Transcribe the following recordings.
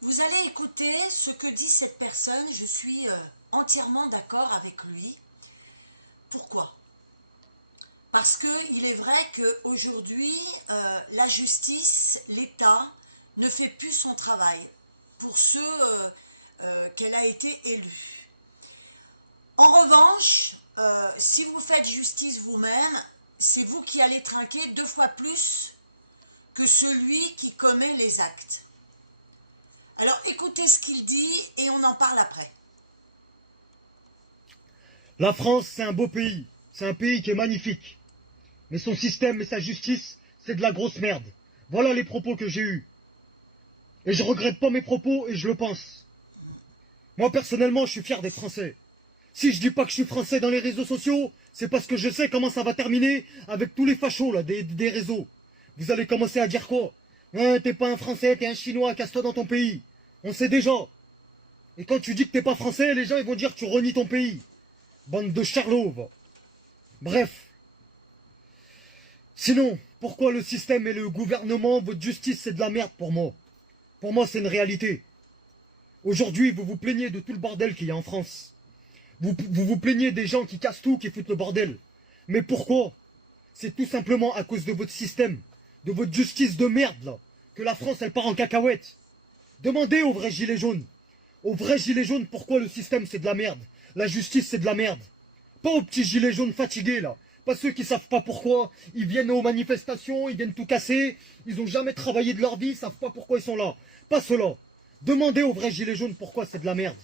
Vous allez écouter ce que dit cette personne, je suis entièrement d'accord avec lui. Pourquoi? Parce qu'il est vrai qu'aujourd'hui, la justice, l'État, ne fait plus son travail pour ceux qu'elle a été élue. En revanche, si vous faites justice vous-même, c'est vous qui allez trinquer 2 fois plus que celui qui commet les actes. Alors écoutez ce qu'il dit et on en parle après. La France, c'est un beau pays. C'est un pays qui est magnifique. Mais son système et sa justice, c'est de la grosse merde. Voilà les propos que j'ai eus. Et je regrette pas mes propos et je le pense. Moi, personnellement, je suis fier d'être français. Si je dis pas que je suis français dans les réseaux sociaux, c'est parce que je sais comment ça va terminer avec tous les fachos là, des réseaux. Vous allez commencer à dire quoi? Hein, t'es pas un français, t'es un chinois, casse-toi dans ton pays. On sait déjà. Et quand tu dis que t'es pas français, les gens ils vont dire que tu renies ton pays. Bande de charlots. Va. Bref. Sinon, pourquoi le système et le gouvernement, votre justice, c'est de la merde pour moi? Pour moi, c'est une réalité. Aujourd'hui, vous vous plaignez de tout le bordel qu'il y a en France. Vous plaignez des gens qui cassent tout, qui foutent le bordel. Mais pourquoi? C'est tout simplement à cause de votre système, de votre justice de merde, là, que la France, elle part en cacahuète. Demandez aux vrais gilets jaunes. Aux vrais gilets jaunes, pourquoi le système, c'est de la merde. La justice, c'est de la merde. Pas aux petits gilets jaunes fatigués, là. Pas ceux qui savent pas pourquoi. Ils viennent aux manifestations, ils viennent tout casser. Ils ont jamais travaillé de leur vie, ils savent pas pourquoi ils sont là. Pas ceux-là. Demandez aux vrais gilets jaunes pourquoi c'est de la merde.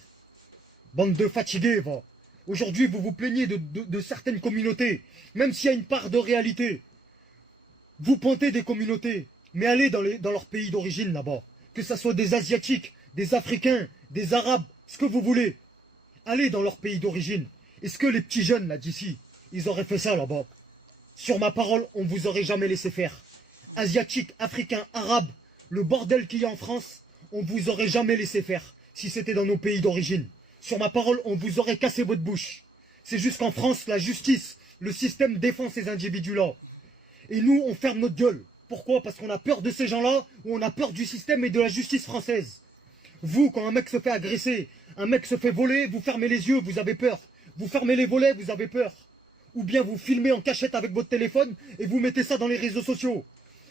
Bande de fatigués, va. Aujourd'hui, vous vous plaignez de certaines communautés, même s'il y a une part de réalité. Vous pointez des communautés, mais allez dans leur pays d'origine là-bas. Que ce soit des Asiatiques, des Africains, des Arabes, ce que vous voulez. Allez dans leur pays d'origine. Est-ce que les petits jeunes là d'ici, ils auraient fait ça là-bas? Sur ma parole, on vous aurait jamais laissé faire. Asiatiques, Africains, Arabes, le bordel qu'il y a en France, on vous aurait jamais laissé faire si c'était dans nos pays d'origine. Sur ma parole, on vous aurait cassé votre bouche. C'est juste qu'en France, la justice, le système défend ces individus-là. Et nous, on ferme notre gueule. Pourquoi? Parce qu'on a peur de ces gens-là, ou on a peur du système et de la justice française. Vous, quand un mec se fait agresser, un mec se fait voler, vous fermez les yeux, vous avez peur. Vous fermez les volets, vous avez peur. Ou bien vous filmez en cachette avec votre téléphone et vous mettez ça dans les réseaux sociaux.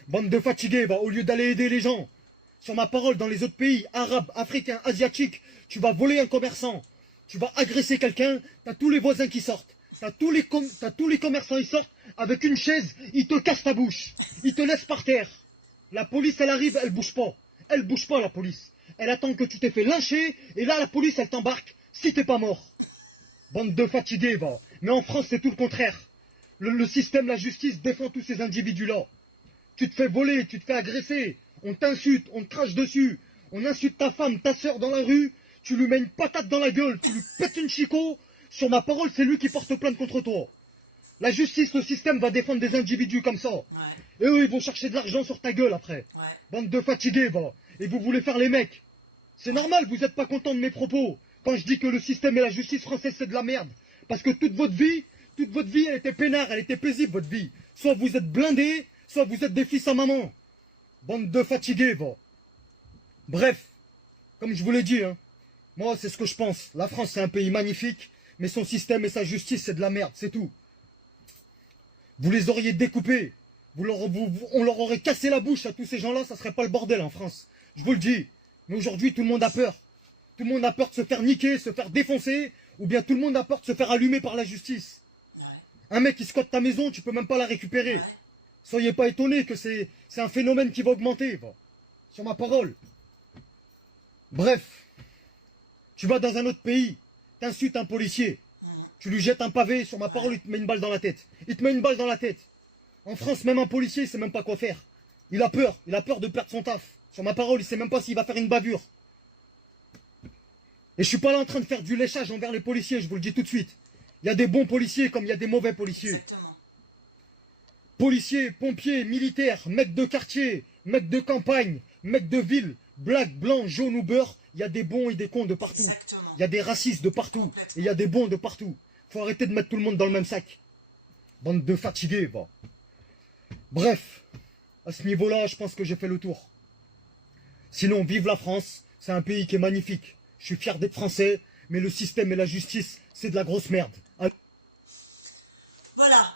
Bande de fatigués, au lieu d'aller aider les gens. Sur ma parole, dans les autres pays, arabes, africains, asiatiques, tu vas voler un commerçant. Tu vas agresser quelqu'un, t'as tous les voisins qui sortent. T'as tous les commerçants qui sortent, avec une chaise, ils te cassent ta bouche. Ils te laissent par terre. La police, elle arrive, elle bouge pas. Elle bouge pas, la police. Elle attend que tu t'aies fait lyncher, et là, la police, elle t'embarque, si t'es pas mort. Bande de fatigués, va. Mais en France, c'est tout le contraire. Le système, la justice défend tous ces individus-là. Tu te fais voler, tu te fais agresser, on t'insulte, on te crache dessus, on insulte ta femme, ta soeur dans la rue, tu lui mets une patate dans la gueule, tu lui pètes une chicot, sur ma parole, c'est lui qui porte plainte contre toi. La justice, le système va défendre des individus comme ça. Ouais, Et eux, ils vont chercher de l'argent sur ta gueule après. ouais, Bande de fatigués, va. Et vous voulez faire les mecs. C'est ouais. normal, vous n'êtes pas content de mes propos. Quand je dis que le système et la justice française, c'est de la merde. Parce que toute votre vie, elle était peinard, elle était paisible, votre vie. Soit vous êtes blindés, soit vous êtes des fils à maman. Bande de fatigués, va. Bref, comme je vous l'ai dit, hein, moi, c'est ce que je pense. La France, c'est un pays magnifique, mais son système et sa justice, c'est de la merde, c'est tout. Vous les auriez découpés. On leur aurait cassé la bouche à tous ces gens-là, ça serait pas le bordel en France. Je vous le dis. Mais aujourd'hui, tout le monde a peur. Tout le monde a peur de se faire niquer, se faire défoncer, ou bien tout le monde a peur de se faire allumer par la justice. Ouais, Un mec qui squatte ta maison, tu peux même pas la récupérer. ouais. Soyez pas étonnés que c'est un phénomène qui va augmenter. Quoi. Sur ma parole. Bref, tu vas dans un autre pays, t'insultes un policier, Mhm. tu lui jettes un pavé, sur ma Ouais. parole, il te met une balle dans la tête. Il te met une balle dans la tête. En France, même un policier, il sait même pas quoi faire. Il a peur de perdre son taf. Sur ma parole, il sait même pas s'il va faire une bavure. Et je suis pas là en train de faire du léchage envers les policiers, je vous le dis tout de suite. Il y a des bons policiers comme il y a des mauvais policiers. Exactement. Policiers, pompiers, militaires, mecs de quartier, mecs de campagne, mecs de ville, black, blanc, jaune ou beurre, il y a des bons et des cons de partout. Exactement. Il y a des racistes de partout. Complètement. Et il y a des bons de partout. Faut arrêter de mettre tout le monde dans le même sac. Bande de fatigués, va. Bref, à ce niveau-là, je pense que j'ai fait le tour. Sinon, vive la France. c'est un pays qui est magnifique. Je suis fier d'être français, mais le système et la justice, c'est de la grosse merde. Voilà.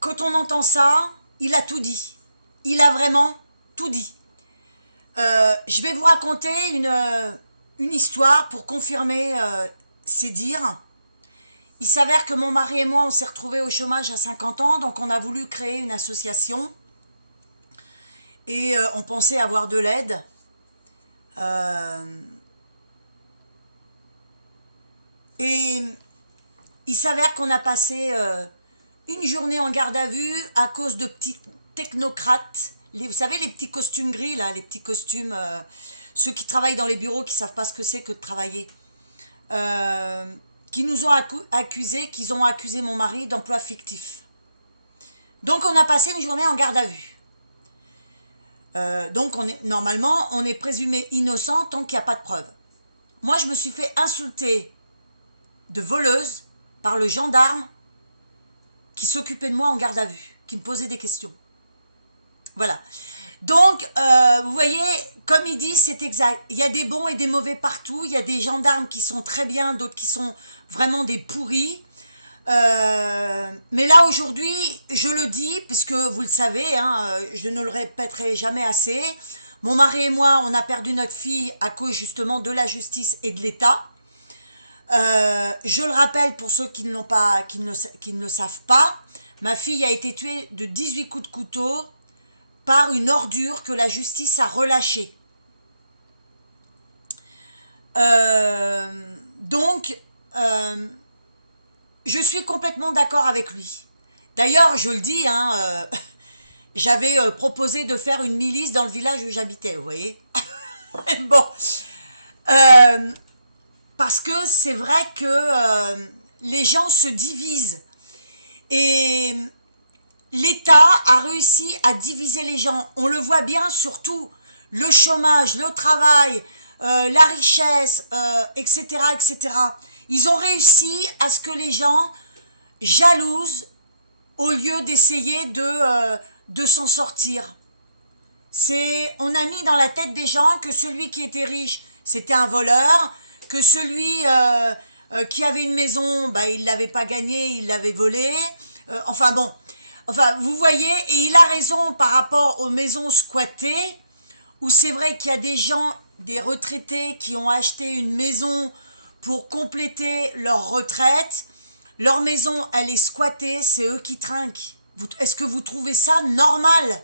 Quand on entend ça, il a tout dit. Il a vraiment tout dit. Je vais vous raconter une histoire pour confirmer ces dires. Il s'avère que mon mari et moi, on s'est retrouvés au chômage à 50 ans, donc on a voulu créer une association. Et on pensait avoir de l'aide. Et il s'avère qu'on a passé une journée en garde à vue à cause de petits technocrates. Vous savez, les petits costumes gris, là, les petits costumes, ceux qui travaillent dans les bureaux, qui ne savent pas ce que c'est que de travailler, qui nous ont accusés, qu'ils ont accusé mon mari d'emploi fictif. Donc on a passé une journée en garde à vue. Donc normalement, on est présumé innocent tant qu'il n'y a pas de preuves. Moi, je me suis fait insulter de voleuse par le gendarme qui s'occupait de moi en garde à vue, qui me posait des questions. Voilà. Donc, vous voyez, comme il dit, c'est exact. Il y a des bons et des mauvais partout. Il y a des gendarmes qui sont très bien, d'autres qui sont vraiment des pourris. Mais là, aujourd'hui, je le dis, puisque vous le savez, hein, je ne le répéterai jamais assez. Mon mari et moi, on a perdu notre fille à cause justement de la justice et de l'État. Je le rappelle pour ceux qui ne le savent pas, ma fille a été tuée de 18 coups de couteau par une ordure que la justice a relâchée. Donc, je suis complètement d'accord avec lui. D'ailleurs, je le dis, hein, j'avais proposé de faire une milice dans le village où j'habitais, vous voyez. Bon, parce que c'est vrai que les gens se divisent. Et l'État a réussi à diviser les gens. On le voit bien, surtout le chômage, le travail, la richesse, etc., etc. Ils ont réussi à ce que les gens jalousent au lieu d'essayer de s'en sortir. On a mis dans la tête des gens que celui qui était riche, c'était un voleur, que celui qui avait une maison, bah, il ne l'avait pas gagnée, il l'avait volée. Enfin bon, vous voyez, et il a raison par rapport aux maisons squattées, où c'est vrai qu'il y a des gens, des retraités qui ont acheté une maison pour compléter leur retraite. Leur maison, elle est squattée, c'est eux qui trinquent. Est-ce que vous trouvez ça normal ?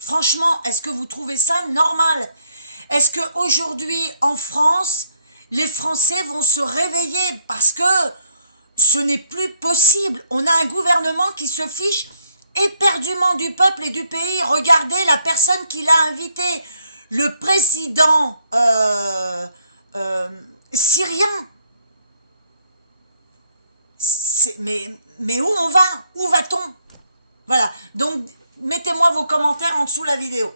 Franchement, est-ce que vous trouvez ça normal ? Est-ce qu'aujourd'hui, en France, les Français vont se réveiller parce que ce n'est plus possible. On a un gouvernement qui se fiche éperdument du peuple et du pays. Regardez la personne qui l'a invité, le président syrien. Mais où on va ? Où va-t-on ? Voilà, donc mettez-moi vos commentaires en dessous de la vidéo.